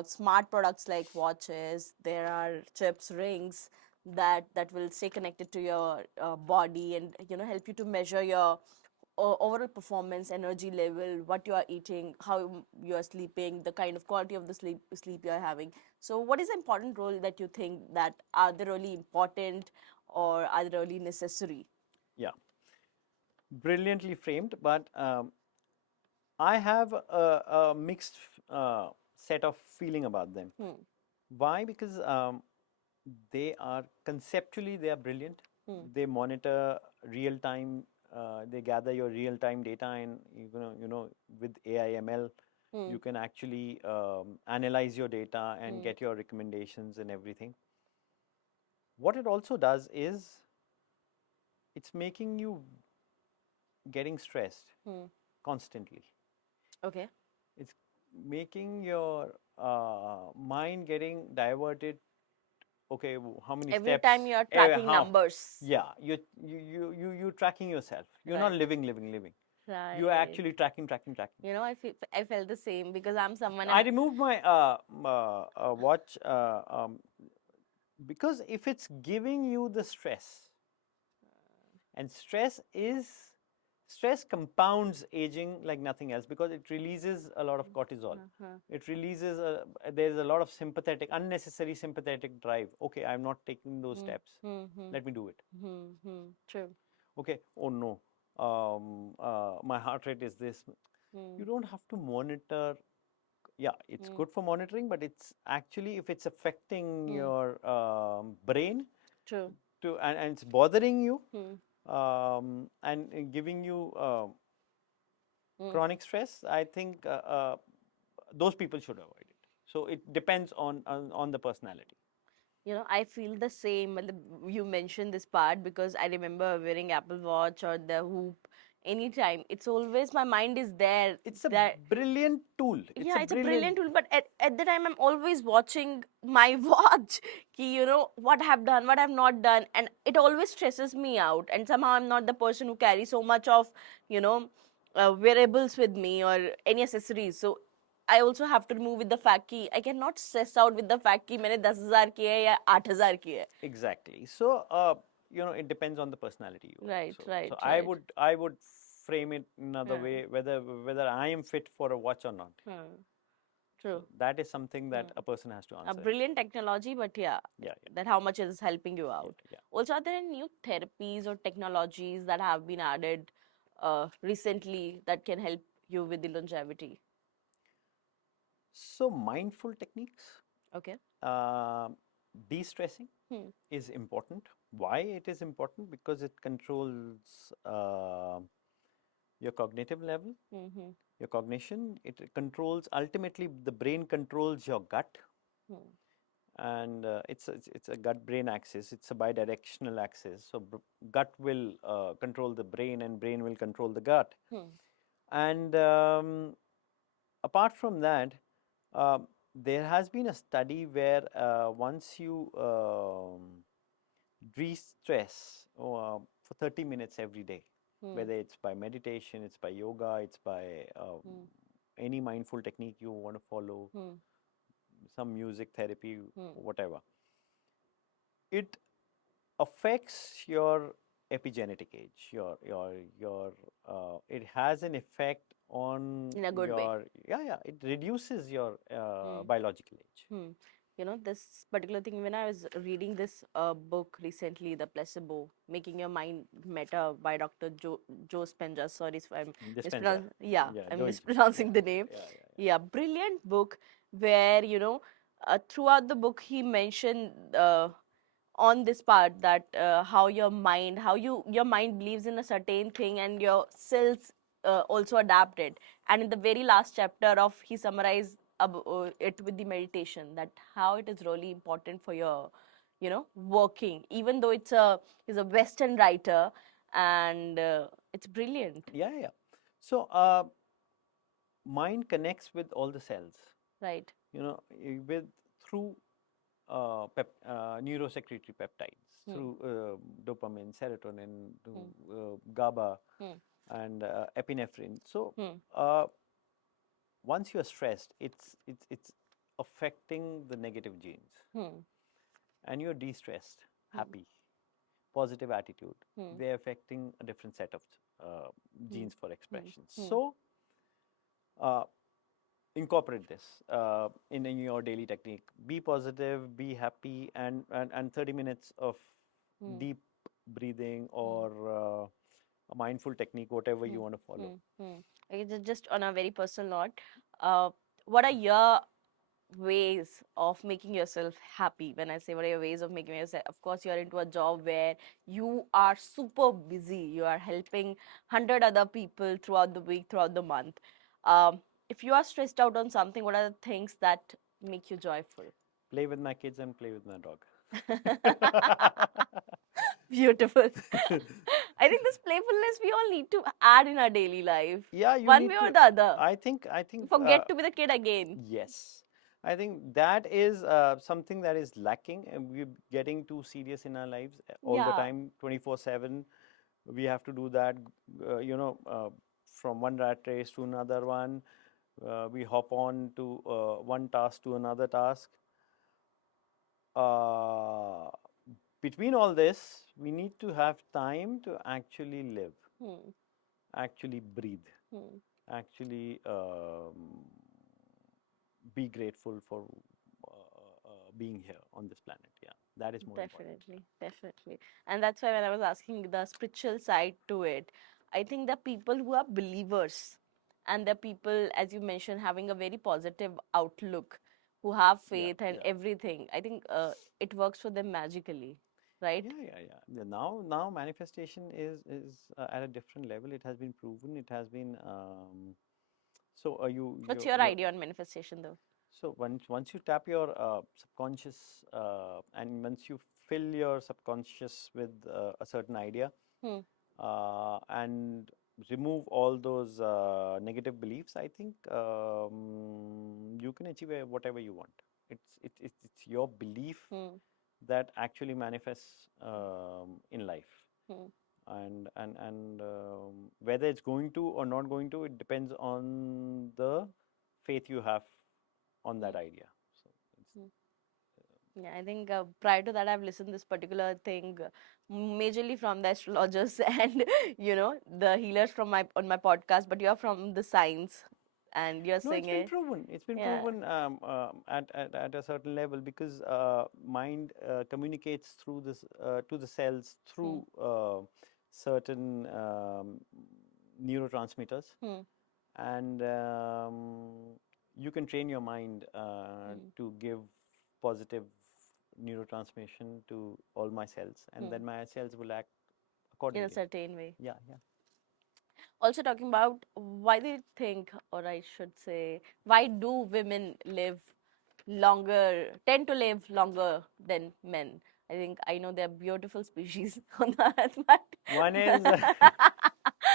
smart products like watches. There are chips, rings that will stay connected to your body and help you to measure your overall performance, energy level, what you are eating, how you are sleeping, the kind of quality of the sleep you are having. So what is the important role that you think that are they really important or are they really necessary? Yeah, brilliantly framed, but I have a mixed set of feeling about them. Why? Because they are conceptually they are brilliant. They monitor real time. They gather your real time data, and with AI/ML, you can actually analyze your data and get your recommendations and everything. What it also does is it's making you getting stressed constantly. Okay. It's making your mind getting diverted. Okay, how many Every steps? time you are tracking How? numbers. Yeah, you're tracking yourself. You're not Right. living. Right. You are actually tracking. I felt the same because I'm someone. I removed my watch because if it's giving you the stress, and stress is Stress compounds aging like nothing else because it releases a lot of cortisol. It releases, there's a lot of unnecessary sympathetic drive. Okay, I'm not taking those steps. Let me do it. True. Okay, oh no, my heart rate is this. You don't have to monitor. Yeah, it's good for monitoring, but it's actually, if it's affecting your brain True. and it's bothering you and giving you chronic stress, I think those people should avoid it. So it depends on the personality. You know, I feel the same. You mentioned this part because I remember wearing Apple Watch or the Hoop anytime. It's always my mind is there. It's a That brilliant tool. yeah, it's a brilliant tool. But at the time, I'm always watching my watch. Ki, you know what I have done, what I have not done, and it always stresses me out. And somehow, I'm not the person who carries so much of wearables with me or any accessories. So I also have to move with the fact कि I cannot stress out with the fact कि मैंने 10,000 किया है या 8,000 किया है. Exactly. So it depends on the personality you are. Right, So, right, so right. I would frame it another way, whether I am fit for a watch or not. True. That is something that a person has to A answer. brilliant technology, but yeah, Yeah. that how much it is helping you out. Yeah. Also, are there any new therapies or technologies that have been added recently that can help you with the longevity? So mindful techniques, Okay. uh, de-stressing is important. Why it is important? Because it controls your cognitive level, your cognition. It controls, ultimately the brain controls your gut, and it's a gut brain axis. It's a bidirectional axis. So gut will control the brain and brain will control the gut. And apart from that, there has been a study where once you de-stress for 30 minutes every day, whether it's by meditation, it's by yoga, it's by any mindful technique you want to follow, some music therapy, whatever, it affects your epigenetic age. It has an effect on In a good way. it reduces your biological age. You know, this particular thing, when I was reading this book recently, The Placebo, Making Your Mind Meta by Dr. Joe Spencer. Sorry if I'm Dispenza. I'm Joy mispronouncing the Dispenza. name. Yeah. Yeah, brilliant book where, throughout the book, he mentioned on this part that how your mind, your mind believes in a certain thing and your cells also adapt it. And in the very last chapter of, he summarized it with the meditation, that how it is really important for your working, even though he's a Western writer, and it's brilliant. Yeah. So mind connects with all the cells, Right. with through neurosecretory peptides, through dopamine, serotonin, GABA, and epinephrine. So once you are stressed, it's affecting the negative genes, and you're de-stressed, happy, positive attitude. They're affecting a different set of genes for expression. So incorporate this in your daily technique. Be positive, be happy, and 30 minutes of deep breathing or a mindful technique, whatever you want to follow. Okay, just on a very personal note, what are your ways of making yourself happy? When I say what are your ways of making yourself, of course you're into a job where you are super busy, you are helping 100 other people throughout the week, throughout the month. If you are stressed out on something, what are the things that make you joyful? Play with my kids and play with my dog. Beautiful. I think this playfulness we all need to add in our daily life. Yeah, you One need way or to. the other. I think. Forget to be the kid again. Yes, I think that is something that is lacking, and we're getting too serious in our lives all the Yeah. time, 24/7. We have to do that, from one rat race to another one. We hop on to one task to another task. Uh, Between all this, we need to have time to actually live. actually breathe, actually be grateful for being here on this planet. Yeah, that is more important. Definitely, definitely. And that's why when I was asking the spiritual side to it, I think the people who are believers and the people, as you mentioned, having a very positive outlook, who have Yeah, faith and yeah. everything, I think it works for them magically, right? Yeah. Now manifestation is at a different level. It has been proven. It has been. So What's your you idea on manifestation though? so once you tap your subconscious and once you fill your subconscious with a certain idea Hmm. and remove all those negative beliefs, I think you can achieve whatever you want. It's your belief Hmm. that actually manifests in life, Hmm. and whether it's going to or not going to, it depends on the faith you have on that idea. So it's, Hmm. Yeah, I think prior to that, I've listened this particular thing majorly from the astrologers and the healers from my on my podcast. But you're from the science, and you're no, it's saying been it. proven. It's been Yeah. proven at a certain level because mind communicates through this to the cells Hmm. through certain neurotransmitters, Hmm. and you can train your mind Hmm. to give positive neurotransmission to all my cells, and Hmm. then my cells will act In a accordingly. certain way. Yeah, yeah. Also talking about why they think, or I should say, why do women tend to live longer than men? I think I know they're beautiful species on the earth, One is but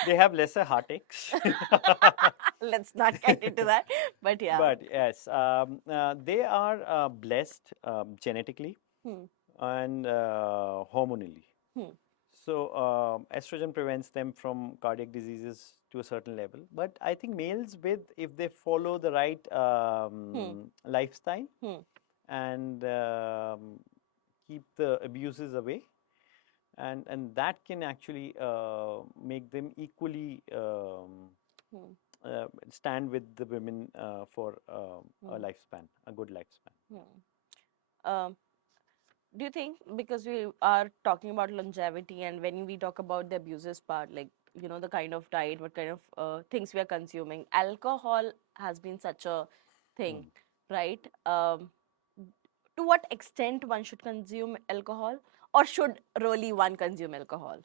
they have lesser heartaches. let's not get into that. But yeah. But yes, they are blessed genetically Hmm. and hormonally. Hmm. So estrogen prevents them from cardiac diseases to a certain level. But I think males, with if they follow the right Hmm. lifestyle Hmm. and keep the abuses away, and that can actually make them equally Hmm. stand with the women for a Hmm. lifespan, a good lifespan. Hmm. Um, do you think, because we are talking about longevity and when we talk about the abuses part, like the kind of diet, what kind of things we are consuming, alcohol has been such a thing, Mm. right? To what extent one should consume alcohol, or should really one consume alcohol?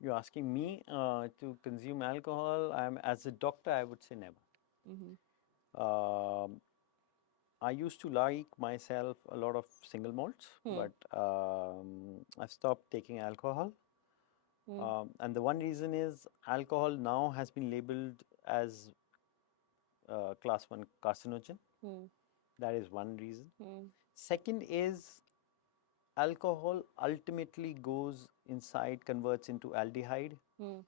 You're asking me to consume alcohol. I'm as a doctor, I would say never. Mm-hmm. Um, I used to like myself a lot of single malts, Hmm. but I've stopped taking alcohol. Hmm. And the one reason is alcohol now has been labeled as class 1 carcinogen. Hmm. That is one reason. Hmm. Second is alcohol ultimately goes inside, converts into aldehyde, Hmm.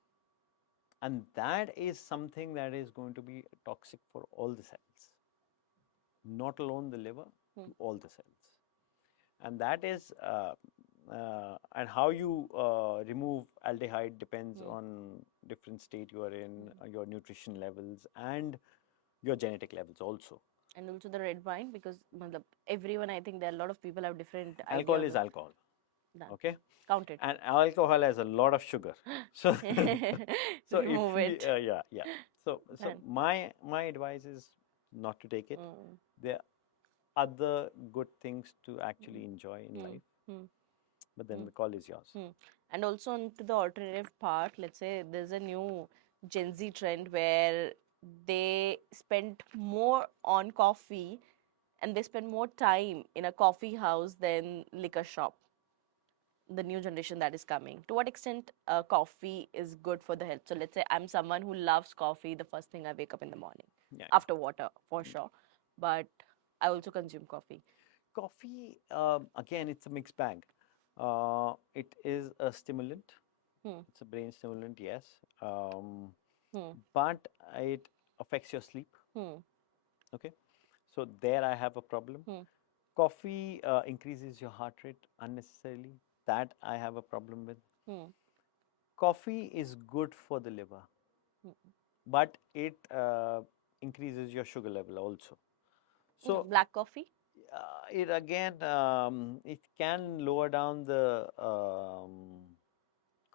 and that is something that is going to be toxic for all the cells, not alone the liver, Hmm. to all the cells. And that is, and how you remove aldehyde depends Hmm. on different state you are in, your nutrition levels, and your genetic levels also. And also the red wine, because matlab, everyone, I think there are a lot of people have different idea Alcohol of is it. alcohol, Done. okay? Counted. And alcohol has a lot of sugar. So, so if Remove we, it. yeah. So Done. my advice is not to take it. Mm. There are other good things to actually enjoy in Hmm. life, Hmm. but then Hmm. the call is yours. Hmm. And also onto the alternative part, let's say there's a new Gen Z trend where they spend more on coffee and they spend more time in a coffee house than liquor shop. The new generation that is coming. To what extent coffee is good for the health? So let's say I'm someone who loves coffee the first thing I wake up in the morning, Yeah. after water for sure, but I also consume coffee. Coffee, again, it's a mixed bag. It is a stimulant. Hmm. It's a brain stimulant, yes. Hmm. But it affects your sleep. Hmm. Okay. So there I have a problem. Hmm. Coffee increases your heart rate unnecessarily. That I have a problem with. Hmm. coffee is good for the liver, but it increases your sugar level also. So Black coffee? it again, it can lower down the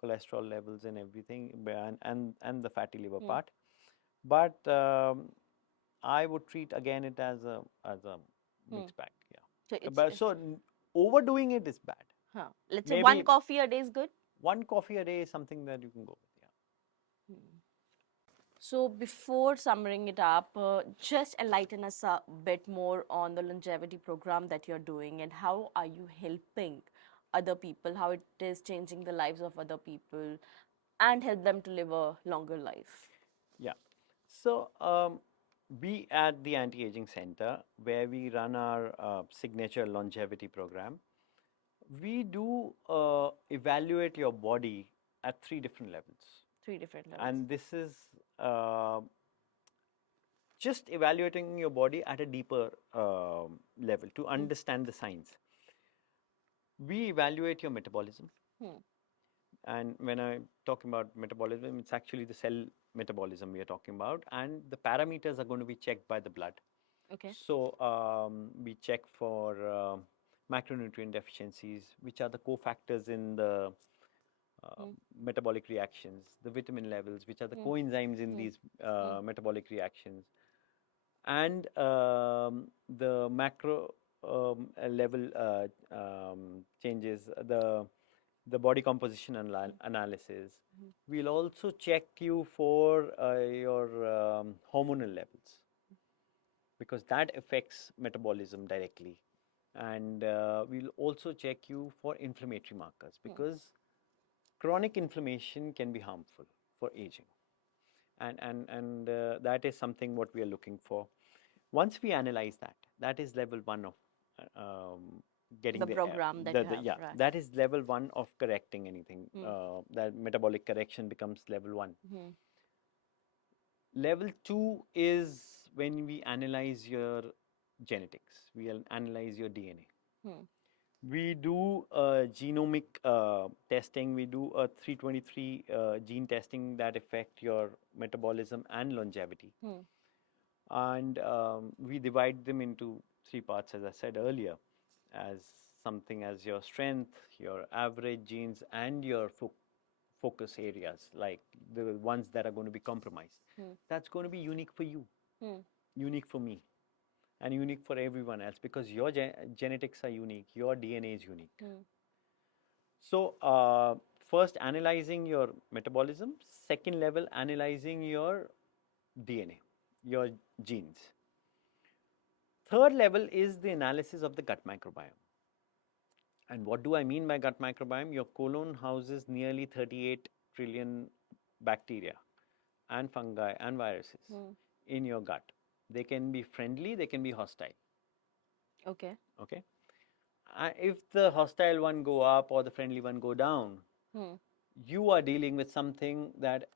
cholesterol levels and everything, and the fatty liver part. But I would treat again it as a mixed bag. So Yeah. it's, But so overdoing it is bad. let's say Maybe one coffee a day is good. one coffee a day is something that you can go with. Yeah. So before summing it up, just enlighten us a bit more on the longevity program that you're doing and how are you helping other people, how it is changing the lives of other people and help them to live a longer life. Yeah. So we at the Anti-Aging Center, where we run our signature longevity program, we do evaluate your body at 3 different levels. Three different levels. And this is uh, just evaluating your body at a deeper level to understand the science. We evaluate your metabolism. And when I'm talking about metabolism, it's actually the cell metabolism we are talking about. And the parameters are going to be checked by the blood. Okay. So we check for macronutrient deficiencies, which are the cofactors in the metabolic reactions, the vitamin levels, which are the coenzymes in these metabolic reactions, and the macro level changes, the body composition analysis. We'll also check you for your hormonal levels, because that affects metabolism directly. And we'll also check you for inflammatory markers, because chronic inflammation can be harmful for aging. And that is something what we are looking for. Once we analyze that, that is level one of getting The program that you have, yeah, right. that is level one of correcting anything. That metabolic correction becomes level one. Level two is when we analyze your genetics. We analyze your DNA. We do genomic testing. We do a 323 gene testing that affect your metabolism and longevity. And we divide them into 3 parts, as I said earlier, as something as your strength, your average genes, and your focus areas, like the ones that are going to be compromised. That's going to be unique for you, unique for me, and unique for everyone else, because your genetics are unique, your DNA is unique. So first analyzing your metabolism, second level analyzing your DNA, your genes. Third level is the analysis of the gut microbiome. And what do I mean by gut microbiome? Your colon houses nearly 38 trillion bacteria and fungi and viruses in your gut. They can be friendly, they can be hostile. Okay. Okay. If the hostile one go up or the friendly one go down, you are dealing with something that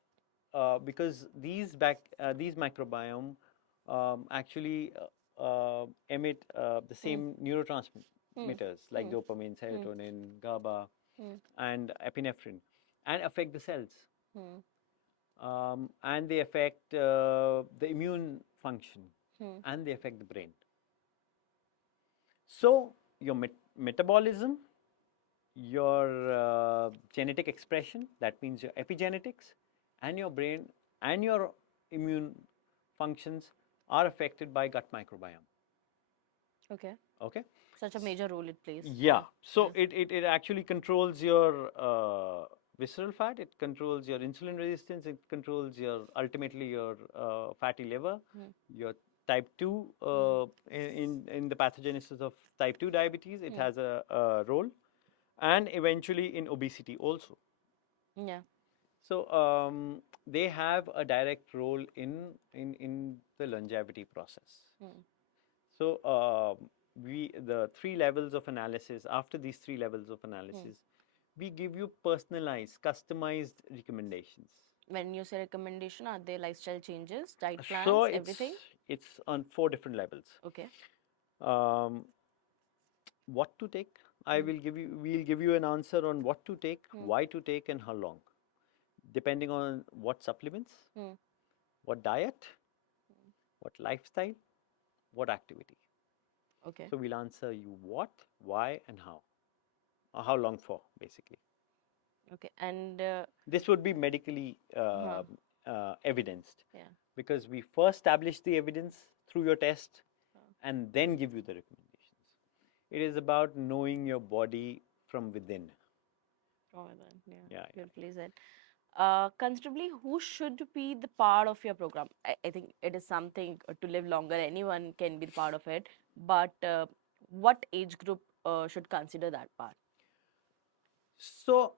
because these microbiome actually emit the same neurotransmitters like dopamine, serotonin, GABA, and epinephrine, and affect the cells. And they affect the immune function, and they affect the brain. So your metabolism, your genetic expression, that means your epigenetics, and your brain and your immune functions are affected by gut microbiome. Okay. Okay. Such a major role it plays. Yeah. So it actually controls your visceral fat. It controls your insulin resistance. It controls your ultimately your fatty liver, your type 2 in the pathogenesis of type 2 diabetes. It has a role, and eventually in obesity also. Yeah. So they have a direct role in the longevity process. So the 3 levels of analysis. After these 3 levels of analysis, we give you personalized, customized recommendations. When you say recommendation, are they lifestyle changes, diet plans, So everything? it's on 4 different levels. Okay. What to take? We'll give you an answer on what to take, why to take, and how long. depending on what supplements, what diet, what lifestyle, what activity. Okay. So we'll answer you what, why, and how, or how long for, basically. Okay. And This would be medically evidenced, yeah. because we first establish the evidence through your test and then give you the recommendations. It is about knowing your body from within. Oh, yeah. Yeah, yeah. Beautifully said. Considerably, who should be the part of your program? I think it is something to live longer. Anyone can be the part of it. But what age group should consider that part? So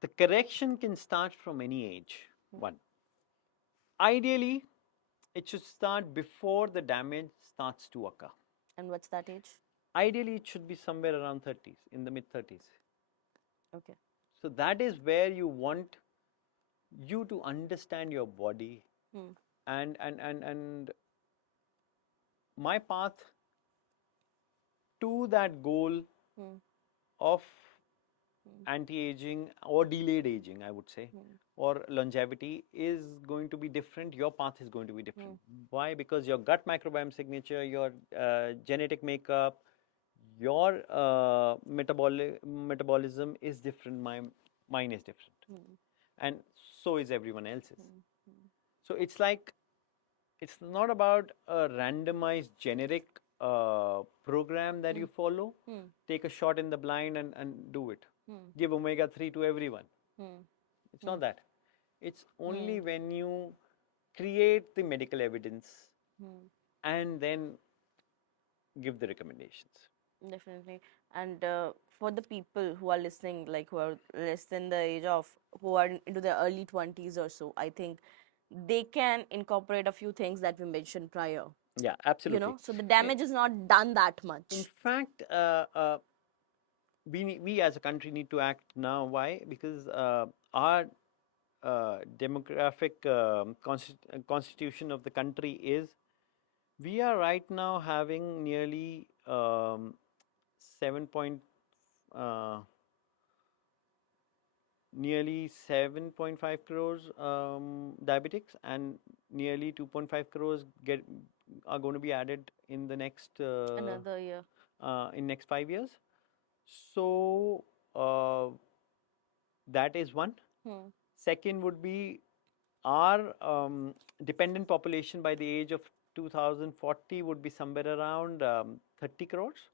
the correction can start from any age. One. Ideally, it should start before the damage starts to occur. And what's that age? Ideally, it should be somewhere around 30s, in the mid 30s. Okay. So that is where you want you to understand your body, and my path to that goal of anti-aging or delayed aging, I would say, or longevity is going to be different. Your path is going to be different. Why? Because your gut microbiome signature, your genetic makeup, your metabolism is different. Mine is different, and so is everyone else's. So it's like, it's not about a randomized generic program that you follow. Take a shot in the blind and do it. Give omega-3 to everyone. It's not that. It's only when you create the medical evidence and then give the recommendations. Definitely. And for the people who are listening, like who are less than the age of, who are into their early 20s or so, I think they can incorporate a few things that we mentioned prior. Yeah, absolutely. So the damage is not done that In much. fact, we as a country need to act now. Why? Because our demographic constitution of the country is, we are right now having nearly 7 point, uh, nearly 7.5 crores diabetics, and nearly 2.5 crores are going to be added in the next Another year. in next 5 years. So that is one. Second would be our dependent population by the age of 2040 would be somewhere around 30 crores.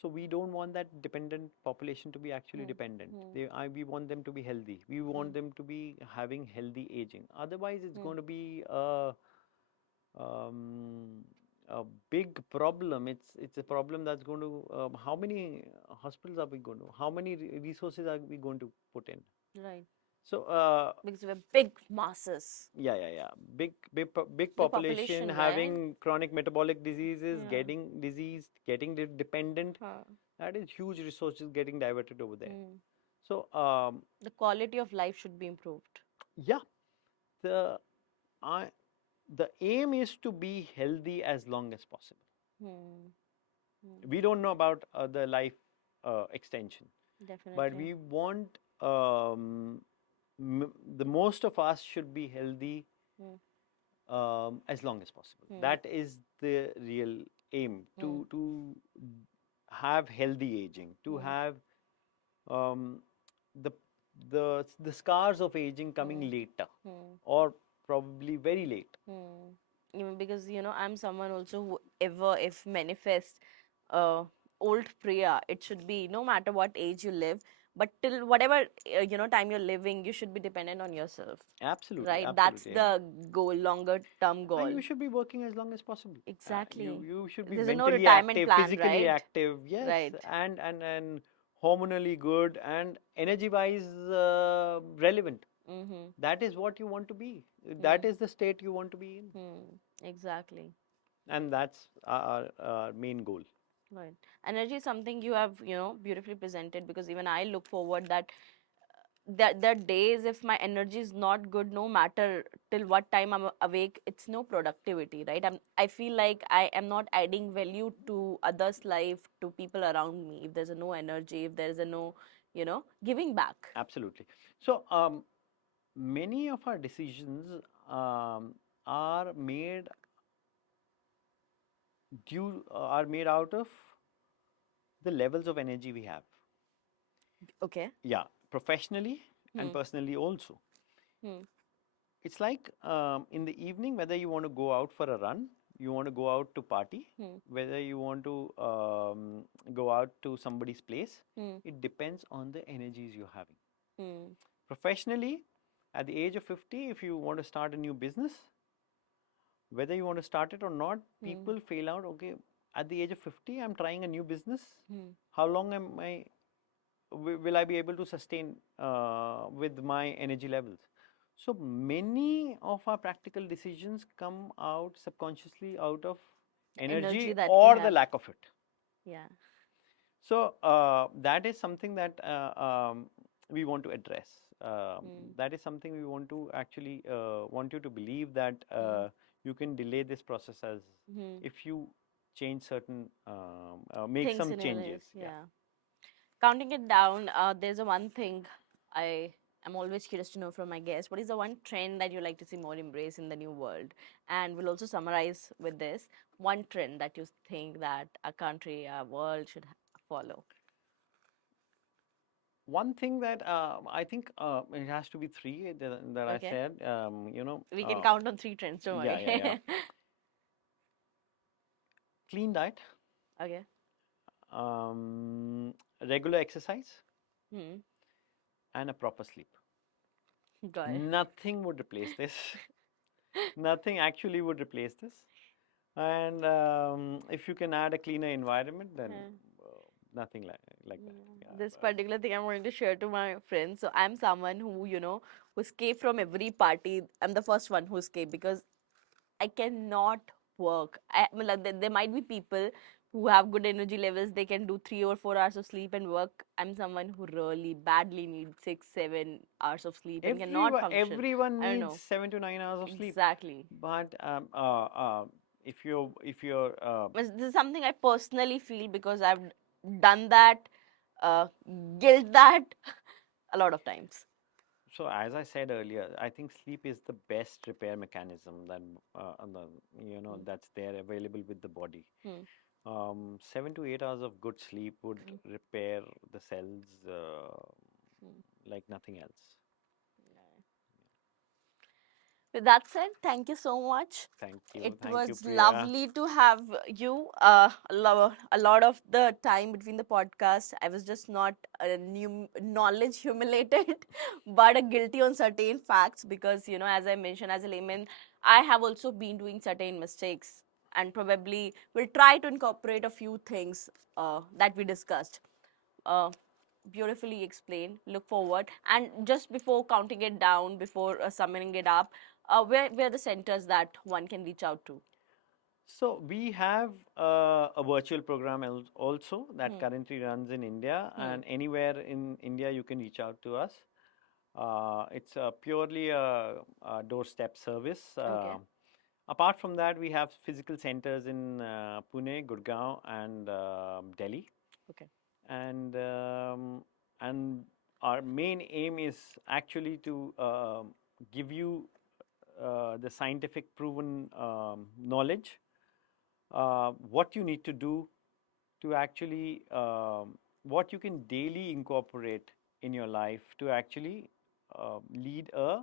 So we don't want that dependent population to be actually dependent. We want them to be healthy. We want them to be having healthy aging. Otherwise, it's going to be a big problem. It's a problem that's going to. How many hospitals are we going to? How many resources are we going to put in? Right. So Because we're big masses. yeah. Big Big population population, right? having chronic metabolic diseases, Yeah. getting diseased, getting dependent. That is huge resources getting diverted over there. So The quality of life should be improved. yeah, the I the aim is to be healthy as long as possible. We don't know about the life extension, but Definitely. we want the most of us should be healthy as long as possible. That is the real aim, to have healthy aging, to have um, the the scars of aging coming later, or probably very late. Even because I'm someone also who ever if manifest old Priya, it should be no matter what age you live, but till whatever time you're living, you should be dependent on yourself. Absolutely, Right? That's absolutely. the goal, longer term goal. You should be working as long as possible. Exactly. You should be There's no mentally retirement active, plan, physically right? active, yes, Right. and hormonally good, and energy wise relevant. That is what you want to be. That is the state you want to be in, Exactly. and that's our main goal. Right. Energy is something you have, beautifully presented, because even I look forward that there are days if my energy is not good, no matter till what time I'm awake, it's no productivity, right? I feel like I am not adding value to others' life, to people around me, if there's a no energy, if there's a no, giving back. Absolutely. So Many of our decisions are made are made out of the levels of energy we have. Okay. Yeah, professionally and personally also. Hmm. It's like in the evening, whether you want to go out for a run, you want to go out to party, whether you want to go out to somebody's place, it depends on the energies you're having. Professionally, at the age of 50, if you want to start a new business, whether you want to start it or not, people fail out. Okay, at the age of 50, I'm trying a new business. How long am I? Will I be able to sustain with my energy levels? So many of our practical decisions come out subconsciously out of energy Energy that we or the have. lack of it. Yeah. So that is something that we want to address. That is something we want to actually want you to believe that you can delay this process as if you change certain make Things some in your changes. life. Yeah. Counting it down, there's a one thing I am always curious to know from my guests. What is the one trend that you like to see more embraced in the new world? And we'll also summarize with this one trend that you think that a country, a world should follow. One thing that I think it has to be three that I Okay. said. We can count on three trends, don't Yeah, worry. yeah, yeah. Clean diet, Okay. um, regular exercise, Hmm. and a proper sleep. Got it. Nothing would replace this. Nothing actually would replace this. And if you can add a cleaner environment, then nothing like that. Yeah, This particular thing I'm going to share to my friends. So I'm someone who, who escape from every party. I'm the first one who escape because I cannot work. Like, there might be people who have good energy levels. They can do 3 or 4 hours of sleep and work. I'm someone who really badly needs 6, 7 hours of sleep and cannot function. everyone I don't needs know 7 to 9 hours of sleep. exactly. But if you're This is something I personally feel because I've done that, uh, guilt that a lot of times. so as I said earlier, I think sleep is the best repair mechanism that that's there available with the body. 7 to 8 hours of good sleep would repair the cells like nothing else. With that said, thank you so much. It Thank you, was Priya. lovely to have you. A lot of the time between the podcast, I was just not new knowledge humiliated, but guilty on certain facts because, as I mentioned, as a layman, I have also been doing certain mistakes and probably will try to incorporate a few things that we discussed. Uh, Beautifully explained. Look forward. And just before counting it down, before summing it up, where are the centers that one can reach out to? So we have a virtual program also that currently runs in India, and anywhere in India you can reach out to us. It's purely a doorstep service. Okay. Apart from that, we have physical centers in Pune, Gurgaon, and Delhi. Okay. And our main aim is actually to give you the scientific proven knowledge, what you need to do to actually what you can daily incorporate in your life to actually lead a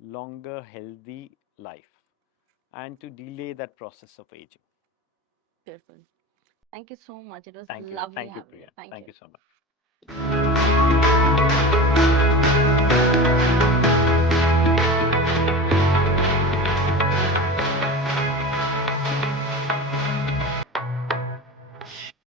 longer healthy life and to delay that process of aging. Beautiful. Thank you so much. It was Thank you, lovely thank you, having Priya. you. Thank Thank you. you so much.